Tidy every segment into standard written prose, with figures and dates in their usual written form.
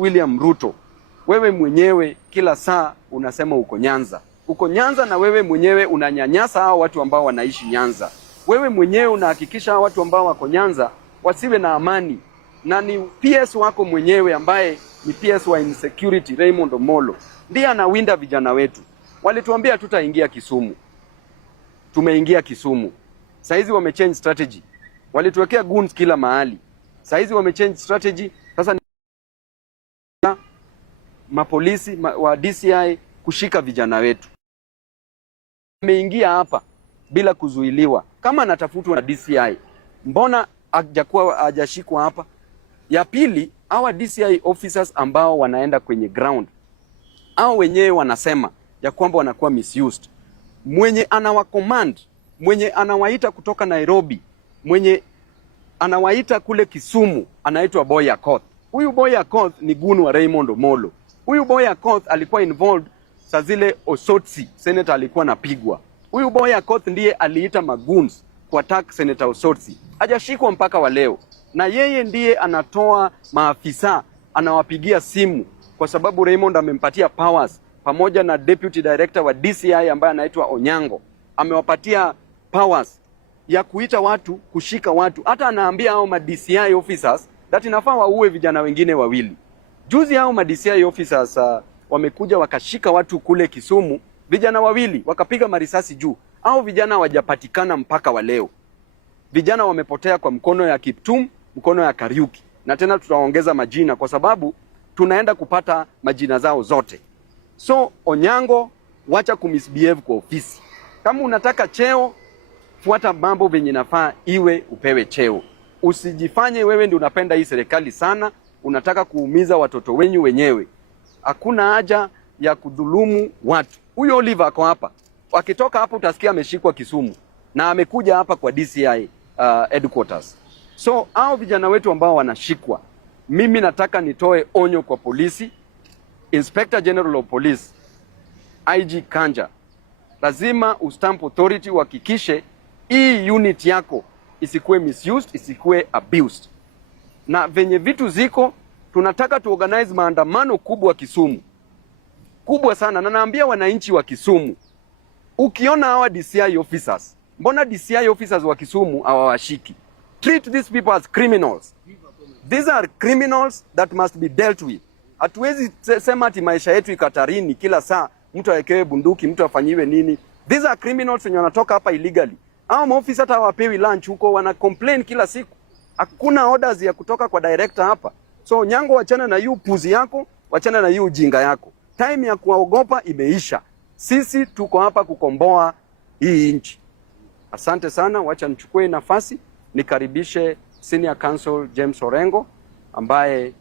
William Ruto, wewe mwenyewe kila saa unasema uko Nyanza. Uko Nyanza na wewe mwenyewe unanyanyasa hao watu ambao wanaishi Nyanza. Wewe mwenyewe unahakikisha hao watu ambao wako Nyanza wasiwe na amani. Na ni PS wako mwenyewe ambaye ni PS wa insecurity, Raymond Omolo, ndiye anawinda vijana wetu. Walituambia tutaingia Kisumu. Tumeingia Kisumu. Saizi wamechange strategy. Walituwekea goons kila mahali. Saizi wamechange strategy. Sasa mapolisi wa DCI kushika vijana wetu. Ameingia hapa bila kuzuiliwa. Kama anatafutwa na DCI, mbona hajashikwa hapa? Ya pili, hawa DCI officers ambao wanaenda kwenye ground, hao wenyewe wanasema ya kwamba wanakuwa misused. Mwenye anawacommand, mwenye anawaita kutoka Nairobi, mwenye anawaita kule Kisumu, anaitwa Boy Akoth. Huyu Boy Akoth ni goon wa Raymond Omolo. Huyu Boy Akoth alikuwa involved saa zile Osotsi, senator alikuwa napigwa. Huyu Boy Akoth ndiye aliita magoons kwa attack Senator Osotsi. Hajashikwa mpaka wa leo. Na yeye ndiye anatoa maafisa, anawapigia simu kwa sababu Raymond amempatia powers, pamoja na deputy director wa DCI ambaye anaitwa Onyango. Amewapatia powers ya kuita watu, kushika watu. Hata anaambia hao ma DCI officers that inafaa waue vijana wengine wawili. Juzi hao ma DCI officers wamekuja wakashika watu kule Kisumu, vijana wawili wakapiga marisasi juu. Hao vijana hawajapatikana mpaka wa leo. Vijana wamepotea kwa mkono ya Kiptum, mkono ya Kariuki. Na tena tutaongeza majina kwa sababu tunaenda kupata majina zao zote. So Onyango, wacha kumisbehave kwa ofisi. Kama unataka cheo, fuata mambo venye nafaa iwe upewe cheo. Usijifanye wewe ndio unapenda hii serikali sana, unataka kuumiza watoto wenyu wenyewe. Hakuna haja ya kudhulumu watu. Huyo Oliver ako hapa. Wakitoka hapo utasikia ameshikwa Kisumu na amekuja hapa kwa DCI headquarters. So hao vijana wetu ambao wanashikwa, mimi nataka nitoe onyo kwa polisi, Inspector General of Police, IG Kanja. Lazima ustamp authority uhakikishe hii unit yako isikuwe misused, isikuwe abused. Na venye vitu ziko, tunataka tuorganize maandamano kubwa Kisumu. Kubwa sana, na naambia wananchi wa Kisumu, ukiona hawa DCI officers, mbona DCI officers wa Kisumu hawawashiki? Treat these people as criminals. These are criminals that must be dealt with. Hatuwezi sema ati maisha yetu ikatarini kila saa mtu awekewe bunduki, mtu afanyiwe nini. These are criminals wenye wanatoka hapa illegally. Hao maofisa hata hawapewi lunch huko, wana complain kila siku. Hakuna orders ya kutoka kwa director hapa. So Nyango, wachana na hiyo puzi yako, wachana na hiyo ujinga yako. Time ya kuogopa imeisha. Sisi tuko hapa kukomboa hii nchi. Asante sana, wacha nichukue nafasi nikaribishe Senior Counsel James Orengo ambaye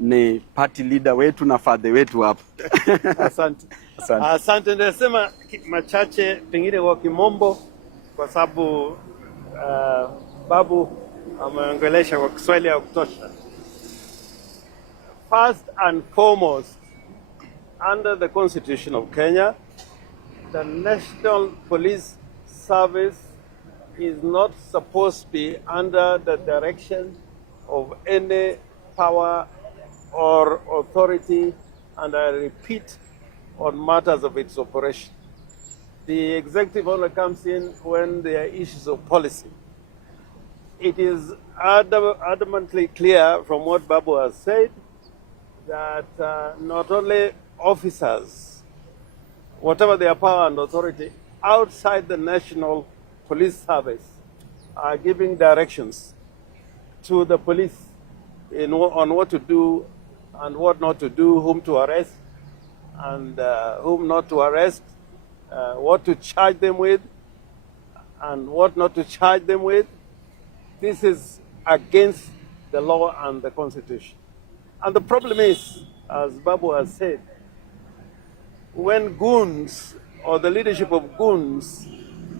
ni party leader wetu na father wetu hapa. Asante. Asante, nasema machache pengine kwa kimombo kwa sababu Babu ameongelesha kwa Kiswahili ya kutosha. First and foremost, under the Constitution of Kenya, the National Police Service is not supposed to be under the direction of any power or authority, and I repeat, on matters of its operation. The executive only comes in when there are issues of policy. It is adamantly clear from what Babu has said that not only officers, whatever their power and authority, outside the National Police Service are giving directions to the police on what to do and what not to do, whom to arrest and whom not to arrest, what to charge them with and what not to charge them with. This is against the law and the Constitution. And the problem is, as Babu has said, when goons or the leadership of goons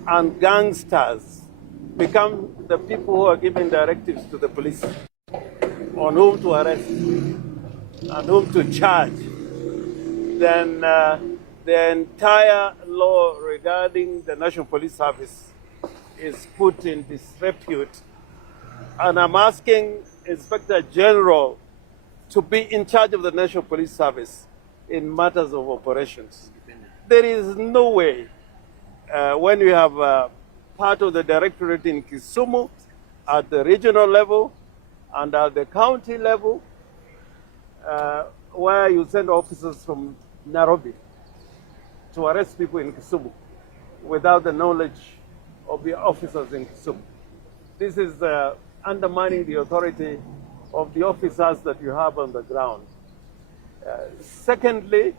and gangsters become the people who are giving directives to the police on whom to arrest and whom to charge, then the entire law regarding the National Police Service is put in disrepute. And I'm asking Inspector General to be in charge of the National Police Service in matters of operations. There is no way when you have part of the directorate in Kisumu at the regional level and at the county level, where you send officers from Nairobi to arrest people in Kisumu without the knowledge of the officers in Kisumu. This is undermining the authority of the officers that you have on the ground. Secondly,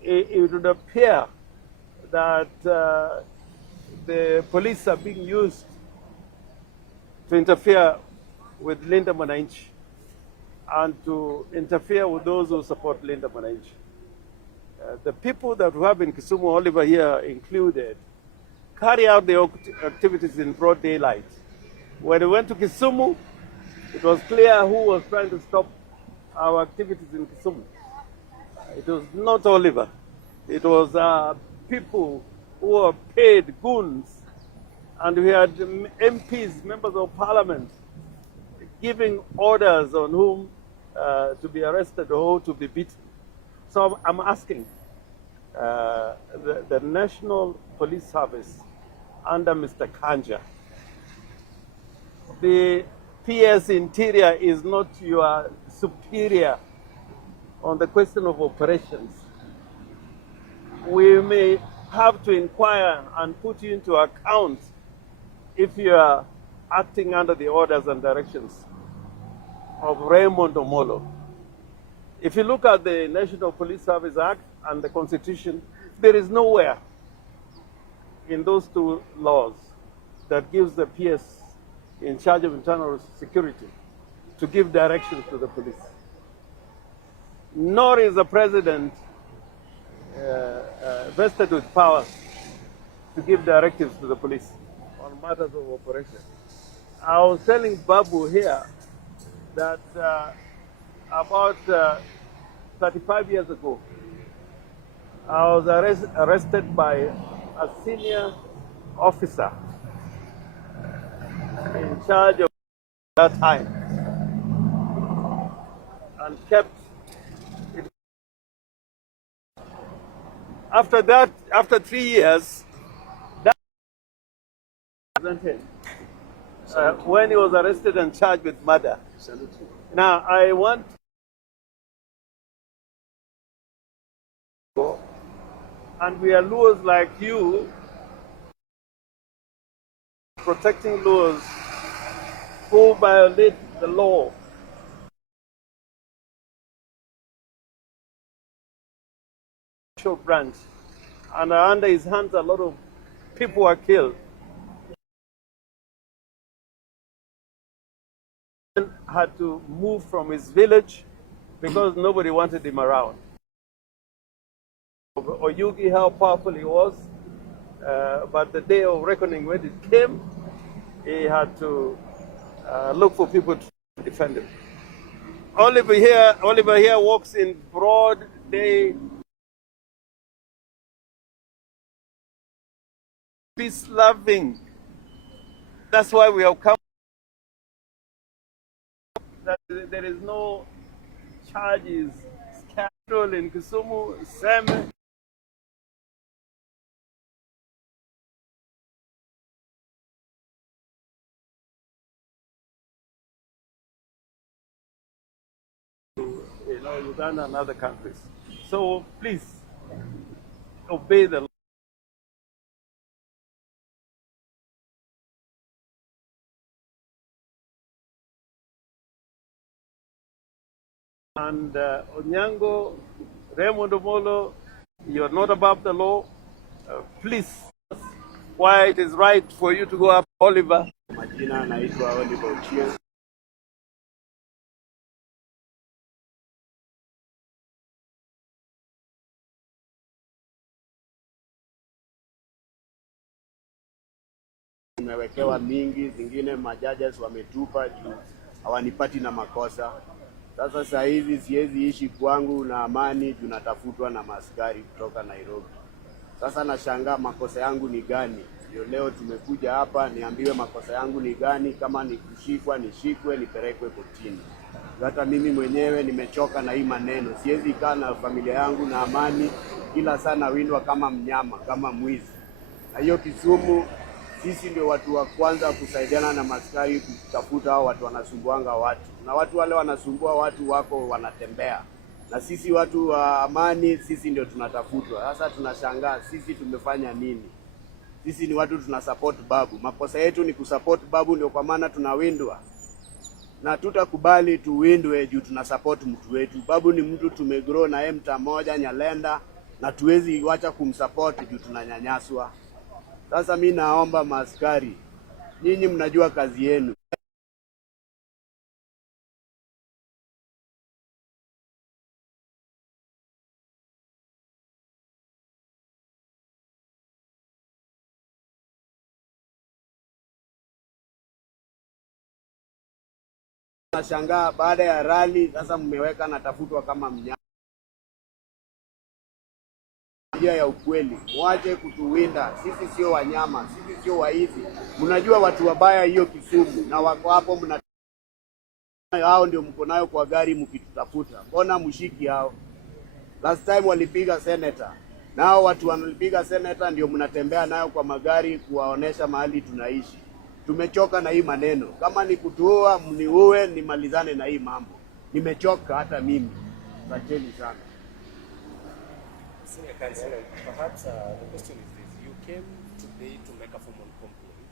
it would appear that the police are being used to interfere with Linda Mwananchi and to interfere with those who support Linda Mwananchi. The people that we have in Kisumu, Oliver here included, carry out the activities in broad daylight. When we went to Kisumu, it was clear who was trying to stop our activities in Kisumu. It was not Oliver. It was people who were paid goons. And we had MPs, members of parliament, giving orders on whom to be arrested or to be beaten. So I'm asking the National Police Service under Mr. Kanja, the PS Interior is not your superior on the question of operations. We may have to inquire and put you into account if you are acting under the orders and directions of Raymond Omolo. If you look at the National Police Service Act and the Constitution, there is nowhere in those two laws that gives the PS in charge of internal security to give directions to the police. Nor is the president vested with powers to give directives to the police on matters of operation. I was telling Babu here that about 35 years ago, I was arrested by a senior officer in charge of that time and kept it. After that, after 3 years, that when he was arrested and charged with murder. Now, I want and we are lawyers like you protecting laws who violate the law. Branch, and under his hands a lot of people are killed. Had to move from his village because nobody wanted him around. Oyugi, how powerful he was, but the day of reckoning when it came, he had to look for people to defend him. Oliver here walks in broad day, peace-loving. That's why we have come. That there is no charges, scandal in Kisumu, Seme. Uganda and other countries. So please obey the law. And Onyango, Raymond Omolo, you're not above the law. Please, why it is right for you to go up, Oliver. Majina anaitwa Oliver Ochieng. Tumewekewa mingi, zingine majaji wametupa juu hawanipati na makosa. Sasa hivi siwezi ishi kwangu na amani juu natafutwa na maaskari kutoka Nairobi. Sasa nashangaa makosa yangu ni gani? Ndio leo tumekuja hapa niambiwe makosa yangu ni gani, kama ni kushikwa nishikwe nipelekwe kotini. Hata mimi mwenyewe nimechoka na hii maneno. Siwezi kaa na familia yangu na amani, kila saa nawindwa kama mnyama, kama mwizi. Na hiyo Kisumu, sisi ndio watu wa kwanza kusaidiana na maskari kutafuta hao watu wanasumbuanga watu. Na watu wale wanasumbua watu wako wanatembea. Na sisi watu wa amani, sisi ndio tunatafutwa. Sasa tunashangaa sisi tumefanya nini? Sisi ni watu tunasupport Babu. Makosa yetu ni kusupport Babu, ndio kwa maana tunawindwa. Na tutakubali tuwindwe juu tunasupport mtu wetu. Babu ni mtu tumegrow na yeye mta moja Nyalenda, na tuwezi wacha kumsupport juu tunanyanyaswa. Sasa mimi naomba maaskari, nyinyi mnajua kazi yenu. Nashangaa baada ya rally sasa mmeweka natafutwa kama mnyama. Njia ya ukweli, mwache kutuwinda. Sisi sio wanyama, sisi sio waizi. Mnajua watu wabaya hiyo Kisumu, na wako hapo hao ndio mko nayo kwa gari mkitutafuta. Mbona mshiki hao? Last time walipiga senator. Nao watu wanapiga senator ndio mnatembea nayo kwa magari kuwaonesha mahali tunaishi. Tumechoka na hii maneno. Kama ni kutuua, mniue, nimalizane na hii mambo. Nimechoka hata mimi. Asanteni sana. Senior Councillor, perhaps the question is this. You came today to make a formal complaint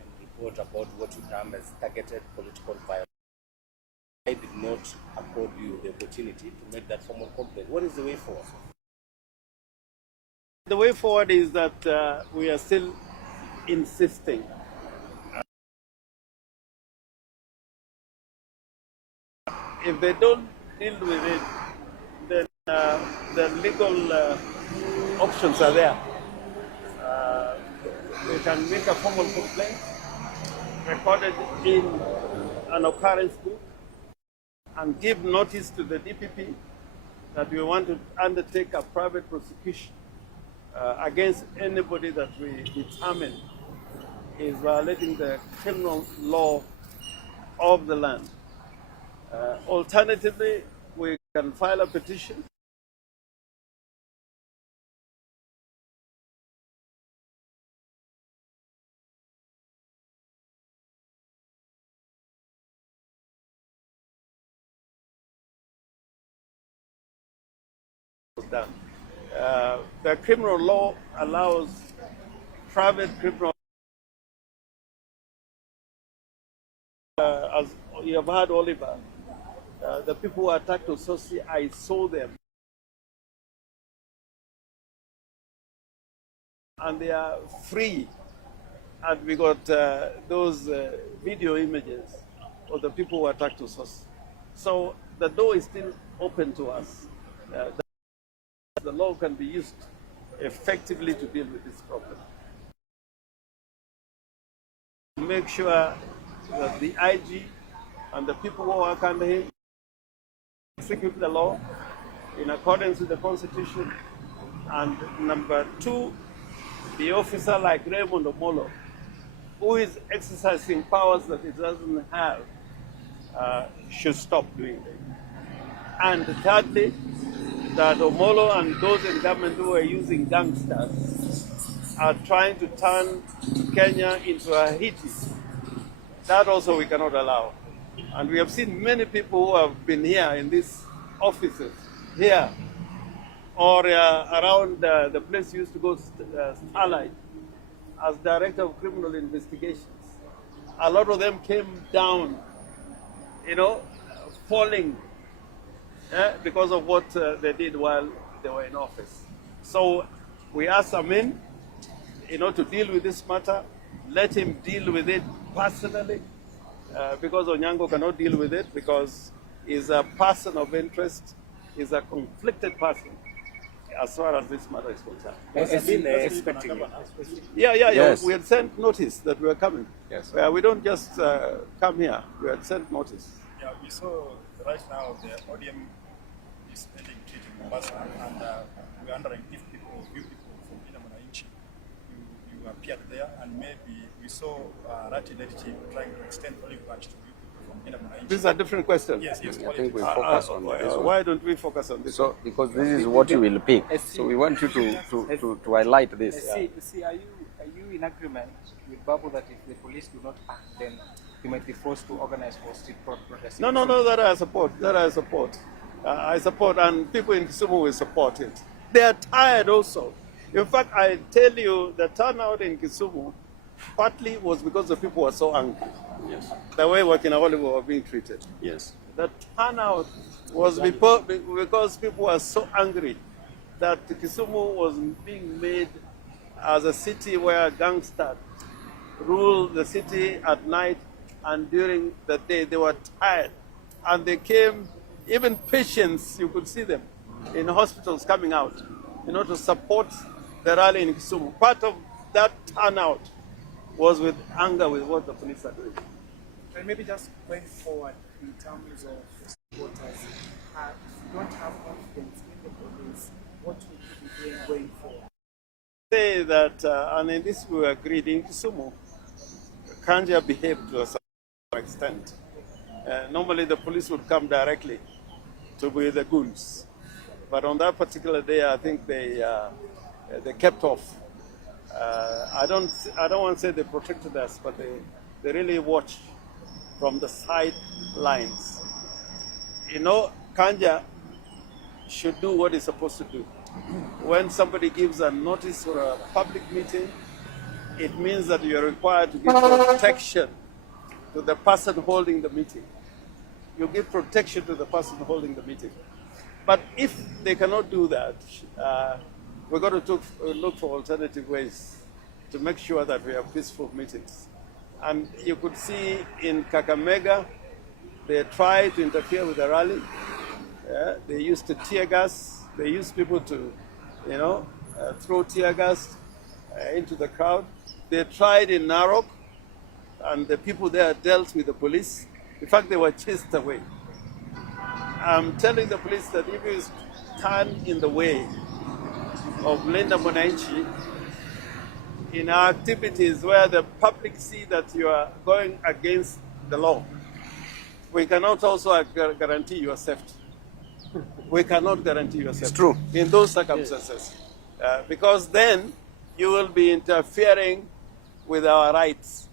and report about what you term as targeted political violence. I did not accord you the opportunity to make that formal complaint. What is the way forward? The way forward is that we are still insisting. If they don't deal with it, then the legal options are there. We can make a formal complaint, recorded in an occurrence book, and give notice to the DPP that we want to undertake a private prosecution against anybody that we determine is violating the criminal law of the land. Alternatively, we can file a petition done. The criminal law allows private criminal, as you have heard, Oliver, the people who attacked Ososi, I saw them. And they are free. And we got those video images of the people who attacked Ososi. So the door is still open to us. The law can be used effectively to deal with this problem. Make sure that the IG and the people who work under him execute the law in accordance with the Constitution. And number two, the officer like Raymond Omolo, who is exercising powers that it doesn't have, should stop doing it. And thirdly, that Omolo and those in government who are using gangsters are trying to turn Kenya into a Haiti. That also we cannot allow. And we have seen many people who have been here in these offices, here, or around the place used to go, Starlight, as Director of Criminal Investigations. A lot of them came down, falling because of what they did while they were in office. So we asked Amin, to deal with this matter. Let him deal with it personally, because Onyango cannot deal with it because he's a person of interest, he's a conflicted person as far as this matter is concerned. Has been expecting it? Yeah. Yes. We had sent notice that we were coming. Yes. We don't just come here. We had sent notice. Yeah, we saw right now the ODM is pending treat in Mombasa, and we're wondering if few people from Ina Mwananchi, you appeared there, and maybe we saw Rati Lady trying to extend olive branch to you people from These are different questions. Yes, yes. I think we focus on this one. Why don't we focus on this? So, because this is what you will pick. So we want you to highlight this. See, are you in agreement with Babu that if the police do not act, then you might be forced to organize for street protests? No, that I support. I support, and people in Kisumu will support it. They are tired also. In fact, I tell you, the turnout in Kisumu partly was because the people were so angry. Yes. The way Wakinawali were being treated. Yes. The turnout was because people were so angry that Kisumu was being made as a city where gangsters rule the city at night, and during the day they were tired. And they came, even patients, you could see them in hospitals coming out, to support the rally in Kisumu. Part of that turnout was with anger with what the police are doing. And maybe just going forward in terms of supporters, if you don't have confidence in the police, what would you be doing going forward? Say that, and in this we agreed, in Kisumu, Kanja behaved to a certain extent. Normally the police would come directly to be the goons. But on that particular day, I think they kept off. I don't want to say they protected us, but they really watched from the sidelines. Kanja should do what he's supposed to do. When somebody gives a notice for a public meeting, it means that you're required to give protection to the person holding the meeting. You give protection to the person holding the meeting. But if they cannot do that, we've got to look for alternative ways to make sure that we have peaceful meetings. And you could see in Kakamega, they tried to interfere with the rally. They used the tear gas. They used people to, throw tear gas into the crowd. They tried in Narok, and the people there dealt with the police. In fact, they were chased away. I'm telling the police that if you stand in the way of Linda Mwananchi in our activities where the public see that you are going against the law, we cannot also guarantee your safety. We cannot guarantee your safety. It's true. In those circumstances. Because then you will be interfering with our rights.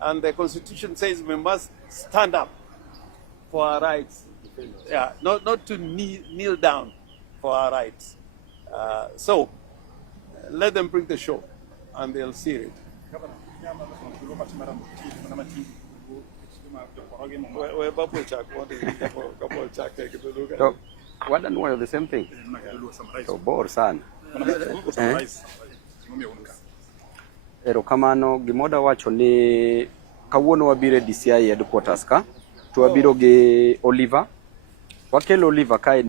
And the Constitution says we must stand up for our rights. Yeah, not to kneel down for our rights. So let them bring the show, and they'll see it. So, what and one are the same thing? So, bor san. Erokamano gimoda wacho ni kawuono wabire DCI headquarters ka to wabiro gi Oliver. Wakelo Oliver kae